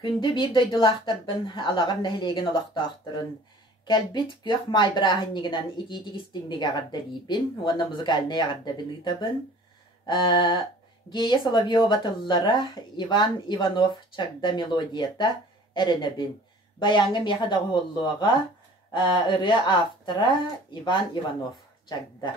Күнді bir дойдылақтырбын, алағыр нәхілеген олақтақтырын. Кәлбет көк майбырағын негінен ити-ити кістіңдегі ағырда дейбін, оны музыкаліне ағырда білітабын. Гея Соловьева тыллара Иван Иванов чагда мелодията әрінебін. Баяңы меқадағы олуға ұры автора Иван Иванов чагда.